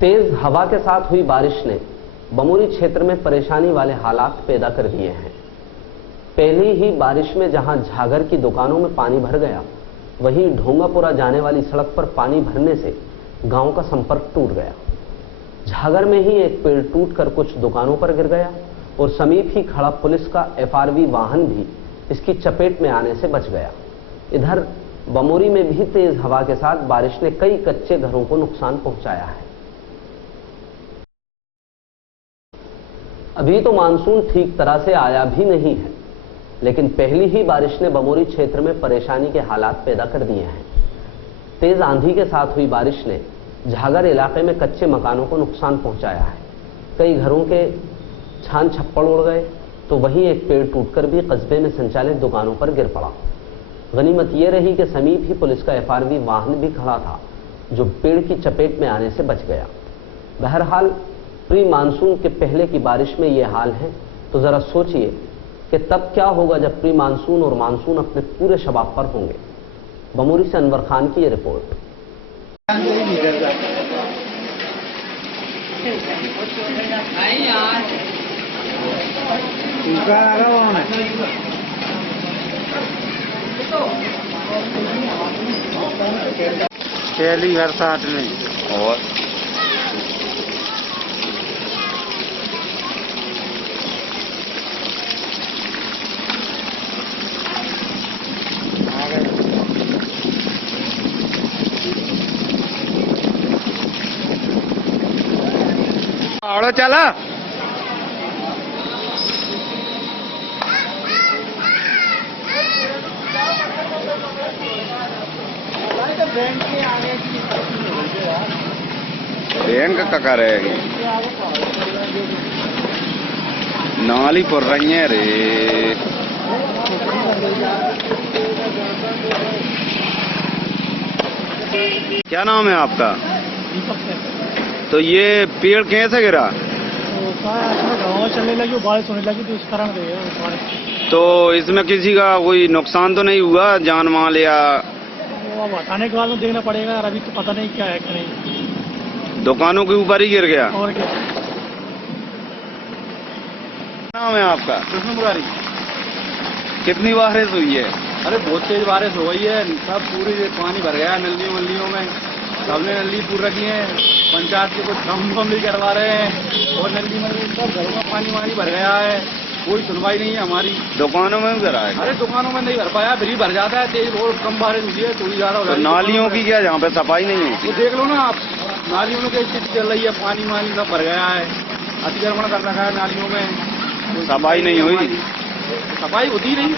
तेज हवा के साथ हुई बारिश ने बमोरी क्षेत्र में परेशानी वाले हालात पैदा कर दिए हैं। पहली ही बारिश में जहां झागर की दुकानों में पानी भर गया, वहीं ढोंगापुरा जाने वाली सड़क पर पानी भरने से गांव का संपर्क टूट गया। झागर में ही एक पेड़ टूटकर कुछ दुकानों पर गिर गया और समीप ही खड़ा पुलिस का एफआरवी वाहन भी इसकी चपेट में आने से बच गया। इधर बमोरी में भी तेज हवा के साथ बारिश ने कई कच्चे घरों को नुकसान पहुंचाया है। अभी तो मानसून ठीक तरह से आया भी नहीं है, लेकिन पहली ही बारिश ने बमोरी क्षेत्र में परेशानी के हालात पैदा कर दिए हैं। तेज आंधी के साथ हुई बारिश ने झागर इलाके में कच्चे मकानों को नुकसान पहुंचाया है। कई घरों के छान छप्पड़ उड़ गए, तो वहीं एक पेड़ टूटकर भी कस्बे में संचालित दुकानों पर गिर पड़ा। गनीमत यह रही कि समीप ही पुलिस का एफआरवी वाहन भी खड़ा था, जो पेड़ की चपेट में आने से बच गया। बहरहाल प्री मानसून के पहले की बारिश में यह हाल है, तो जरा सोचिए कि तब क्या होगा जब प्री मानसून और मानसून अपने पूरे शबाब पर होंगे। बमोरी से अनवर खान की यह रिपोर्ट। पहली बरसात में और आओ चला बैंक का रहेगी नाली पड़ रही है रे। क्या नाम है आपका? तो ये पेड़ कैसे गिरा? हवा चलने लगी, बारिश होने लगी, तो इस कारण तो इसमें किसी का कोई नुकसान तो नहीं हुआ, जान माल या? वो अब हटाने के बाद में देखना पड़ेगा, अभी तो पता नहीं क्या है कि नहीं। दुकानों के ऊपर ही गिर गया। और क्या नाम है आपका? कृष्ण मुरारी। कितनी बारिश हुई है? अरे बहुत तेज बारिश हो गई है, सब पूरी पानी भर गया नलियों में। सबने नली पूरी रखी है, पंचायत के कुछ काम भी करवा रहे हैं, और नली में सब घरों में पानी भर गया है। कोई सुनवाई नहीं है हमारी। दुकानों में भी भरा है? अरे दुकानों में नहीं भर पाया, फिर भी भर जाता है। तेज और कम बारिश हुई है, थोड़ी ज्यादा हो जाती है। नालियों की क्या जहाँ पे सफाई नहीं है? तो देख लो ना आप, नालियों में क्या स्थिति चल रही है, पानी सब भर गया है, अतिक्रमण कर रखा है नालियों में। सफाई नहीं हुई? सफाई होती नहीं।